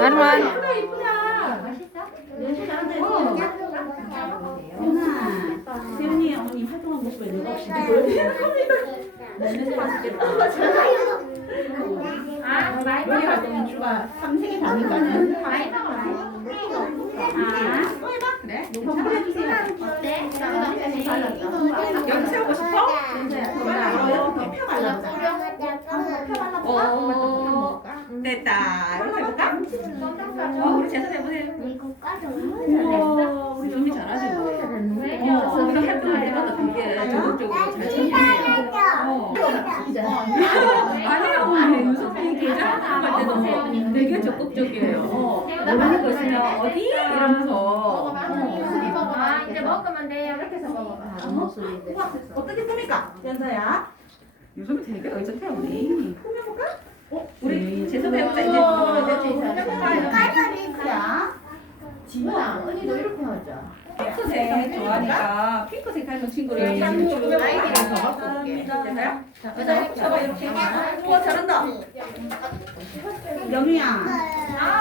안완. 세훈이 어머니 활동한 모습에 내가 없이 보여드릴게요. 냄새 맛있겠다. 요리 활동은 주가 3세기 다니까는. 또 해봐. 그래? 더 해주세요. 어때? 여기 세우고 싶어? 이렇게 펴 발라보자. 펴 발라볼까? 됐다. 이렇게 해볼까? 우리 재선 해보세요. 우와, 우리 준비 잘하지 뭐. 우리가 활동할 때마다 되게 적극적으로 잘 참여해요. 아니요, 어머니. 유석이 계좌할 때도 되게 적극적이에요. 모르는 거 있으면 어디? 이러면서. 이제 먹으면 돼요. 이렇게 해서 먹어봐. 우와, 어떻게 풉니까? 연서야. 요즘은 되게 의젓해요, 우리. 품해볼까? 우리 재선 해보자. 이제 품해볼까? 자, 지훈아, 언니도 이렇게 하자. 핑크색 좋아하니까 핑크색 닮은 친구를 쭉 아이디를 더 감사합니다. 됐어요? 자, 잡아 이렇게. 우와, 잘한다. 영희야.